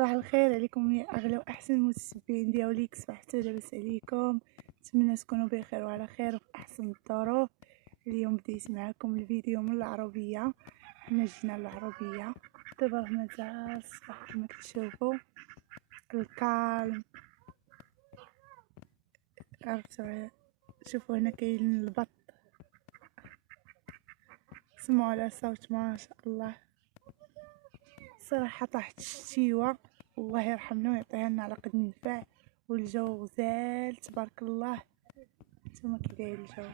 صباح الخير عليكم يا اغلى واحسن متتبعين ديالي. صباحتو لاباس عليكم؟ نتمنى تكونوا بخير وعلى خير وفي احسن الظروف. اليوم بديت معكم الفيديو من العربيه. حنا جينا للعربيه دابا هنا تاع الصباح كما كتشوفوا الكالم. عرفتوا شوفوا هنا كاين البط، سمعوا على صوت ما شاء الله. صراحه طاحت الشتيوه، الله يرحمنا ويعطيها لنا على قد النفع، والجو غزال تبارك الله. نتوما كي داير الجو؟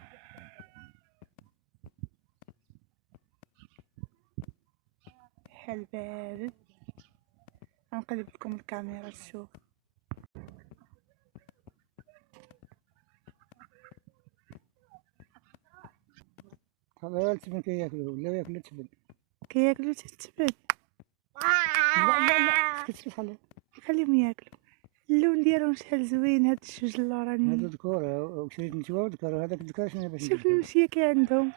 حال بارد. غنقلب لكم الكاميرا تشوف. هذا التبن كياكلو ولا ياكلو التبن؟ كياكلو التبن؟ لا كتخلي خليهم ياكلو. اللون ديالهم شحال زوين هاد الجوج اللورانيين. هادو ذكور وشريت نتوما ذكر، هذاك الذكر شنو باش شوف المشيه كي عندهم.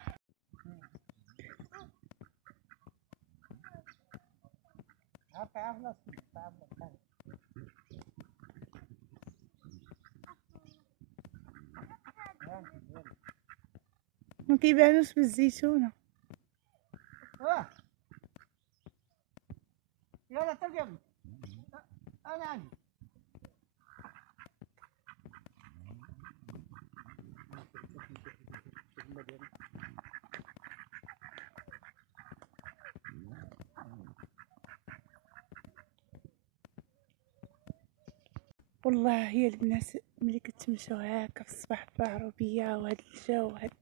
ما كيبانوش بالزيتونه. يلا ترجم انا عندي. والله يا البنات ملي كتمشاو هكا في الصباح بالعربيه وهاد الجو هاد،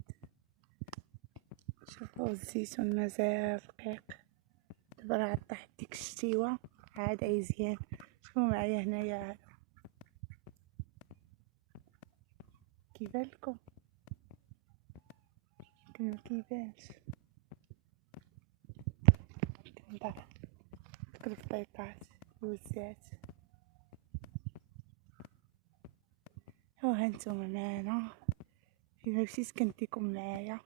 شوفوا الزيتون مازال رقيق. دابا راه عاد طاحت ديك الشتيوه عاد عيزيان. شوفوا معايا هنايا عاد كيبان لكم؟ يمكن مكيبانش. كنضع ديك البطيطات والزيت. ها انتم معانا فين مشيت كنديكم معايا.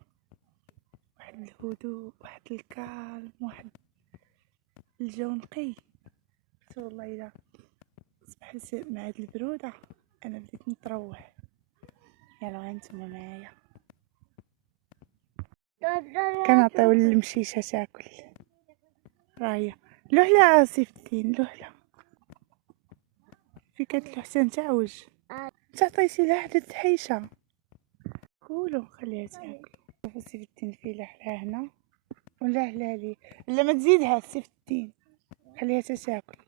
واحد الهدوء، واحد الكالم، واحد الجو نقي. والله الا صباح مع هاد البروده انا بديت نتروح. يلا هانتوما معايا كنعطيو للمشيشه تاكل. راهي لوحله سيف الدين، لوحله في كتلو حتى نتعوج. انت عطيتي لها حدا التحيشه كولو خليها تاكل. شوفو سيف الدين في لحله هنا ولا لي لا ما تزيدها سيف الدين، خليها تاكل.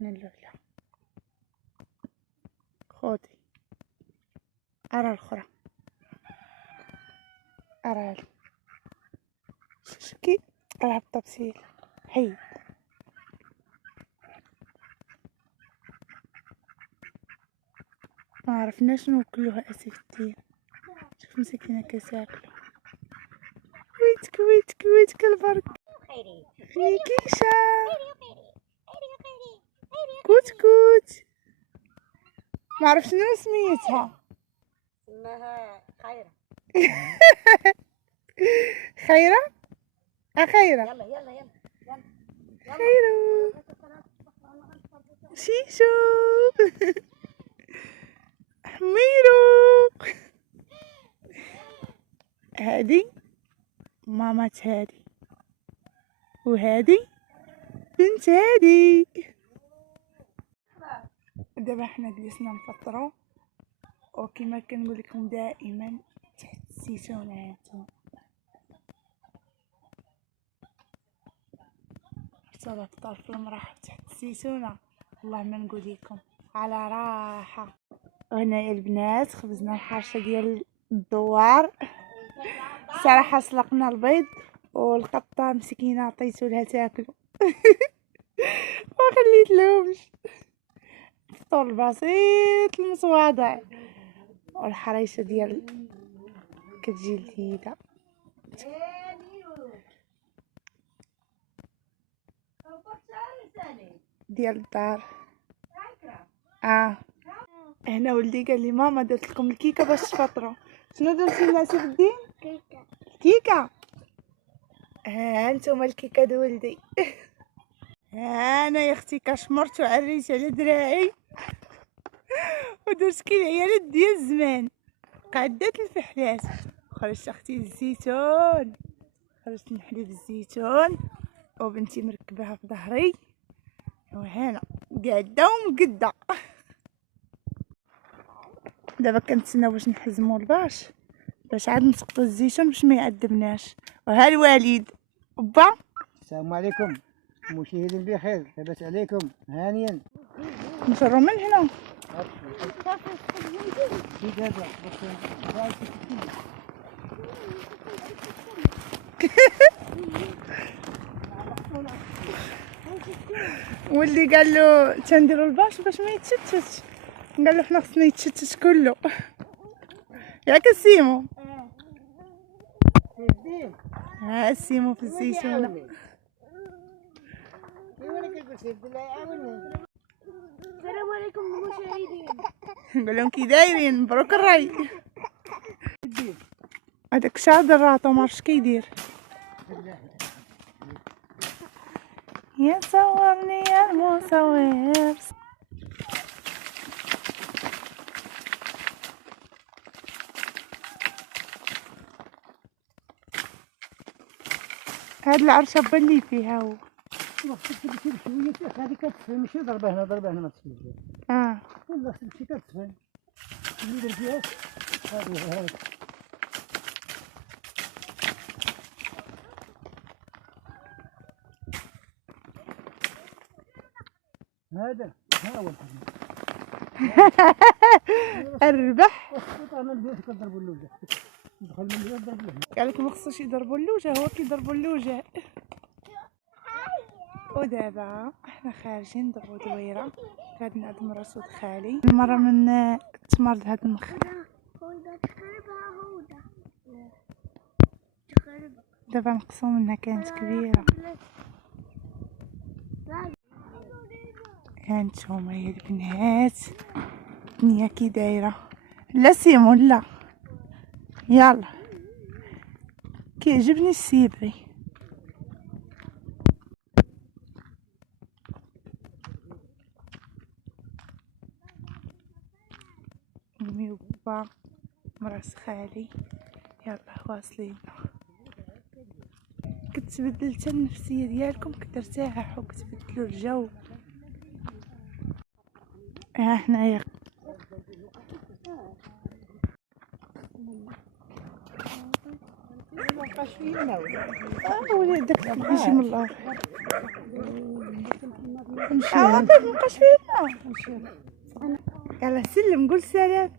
هنا اللوحله خودي ارى الاخرى ارى شكي راه الطبسيل حيد. ما عرفناش نوكلوها اسيف الدين. شوف مسكينه كتاكلو. ويتك البرك خليكيشا كوت. ما عرف شنو سميتها. اسمها خيرة. خيرة خيرة يلا خيرو شيشو حميرو. هادي ماما هادي وهادي بنت هادي. دابا حنا جلسنا نفطرو، وكما كنقول لكم دائما تحت الزيتون هانتوما. حتى الفطار في المراحل تحت الزيتونه والله ما نقول لكم على راحه. وهنايا البنات خبزنا الحرشه ديال الدوار. صراحه سلقنا البيض والقطه مسكينه عطيتو لها تاكل ما خليت لهمش. الفطور البسيط المتواضع والحريشه ديال كتجي لذيذه ديال الدار. هنا ولدي قال لي ماما درت لكم الكيكه باش تفطروا. شنو درتي لنا سيف الدين؟ كيكه. ها انتم الكيكه د ولدي. انا يا اختي كشمرت وعريت على دراعي ودرت كي العيالات ديال الزمان، قعدات الفحلات، خرجت اختي الزيتون، خرجت نحلب الزيتون وبنتي مركباها في ظهري وهنا قاعده ومقده. دابا كنتسناو باش نحزمو الباش باش عاد نسقطو الزيتون باش ما يعذبناش. وها الوالد با. السلام عليكم مشاهدين بخير، لاباس عليكم؟ هانيا. نجرو من هنا. في دابا واللي قال له تنديرو الباش باش ما يتشتتش، قال له حنا خصنا يتشتت كله. ياك السيمو؟ ها السيمو في الزيتونه. السلام عليكم المشاهدين. نقول لهم كي دايرين؟ مبروك الراي. هذاك شاطر راطو معرفتش كيدير. يا صورني يا المصور. هاد العرشه بلي فيها هو. هذه كتسفل، ماشي ضربه هنا ضربه هنا ما تسفلش. والله خصك كتسفل اللي درت فيها هذه هذا ها هو الربح. انا بديت كنضربوا اللوجه، دخل من الباب ضرب له. قالك ما خصوش يضربوا اللوجه، هو كيضربوا اللوجه. ودابا احنا خارجين ندربو دويره، غادي نعدم راسو خالي المره من تمرض هاد النخل. دابا نقصو منها كانت كبيره. هانتوما يا البنات الدنيا كي دايره. لا سيمو لا، يلا كيعجبني السيبري. امي وبابا مراس خالي يلا واصلين. كتبدل حتى النفسيه ديالكم، كترتاحوا كتبدلوا الجو. ها هنايا وليدك تمشي من الاخر. مابقاش فينا. يلا سلم قول سلام.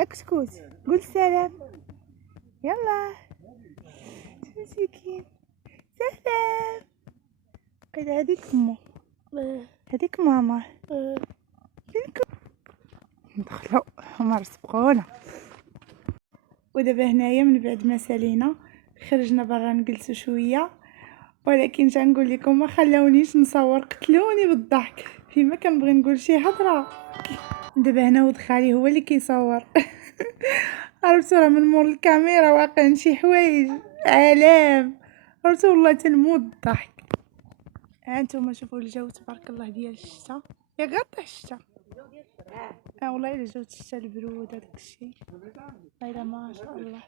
اكسكوت قول سلام. يلا مسكين سلام. كذا هذيك مو هذيك ماما. ندخلو هما رزقونا. ودابا هنايا من بعد ما سالينا خرجنا برا نجلسو شويه، ولكن تنقول لكم ما خلاونيش نصور، قتلوني بالضحك فيما كنبغي نقول شي هضره. دابا هنا ولد خالي هو اللي كيصور. عرفتو راه من مور الكاميرا واقعين شي حوايج علام، عرفتو والله تنموت الضحك. ها نتوما شوفوا الجو تبارك الله ديال الشتا، يا غطي الشتا. والله الا جوت الشتا البرود هذاك الشيء، والله ما شاء الله.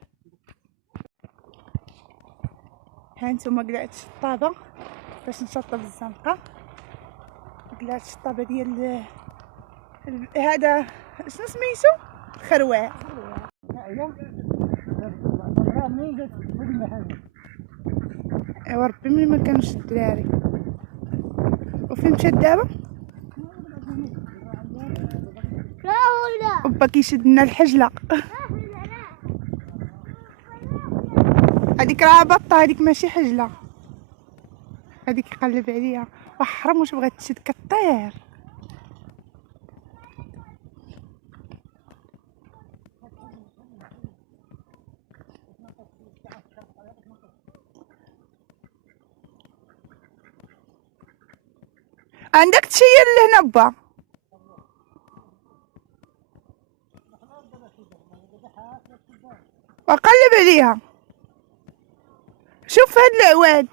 ها نتوما قلعت الشطابه باش نشطب الزنقه. قلعت الشطابه ديال هذا شنو سميتو الخروع. ايوا ربي ملي ما كانوش الدراري. وفين مشات دابا؟ وبا كيشد لنا الحجله. هذيك راه بطه، هذيك ماشي حجله، هذيك يقلب عليها وحرم واش بغات تشد كطير. عندك تشيل لهنا با. وقلب عليها. شوف هاد العواد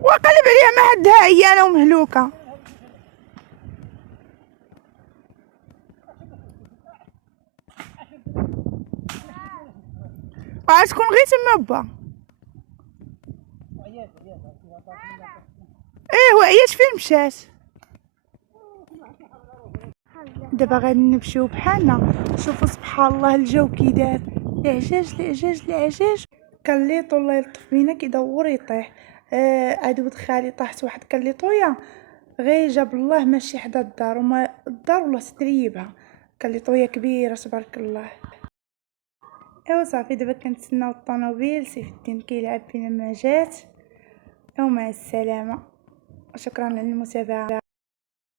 وقلب عليها ما عندها عيانة ومهلوكة. غتكون غير تما با. ايه وعيات فين مشات. دابا غادي نمشيو بحالنا. شوفوا سبحان الله الجو كي دار، العجاج العجاج العجاج. كليطو الله يلطف بينا كيدور يطيح. عاد ولد خالي طاحت واحد كليطويه غير جاب الله ماشي حدا الدار، وما الدار ولا تريبها. كليطويه كبيره تبارك الله. ايوا صافي دابا كنتسناو الطوموبيل. سيف الدين كيلعب فينا ما جات. ومع السلامه، شكرا على المتابعه.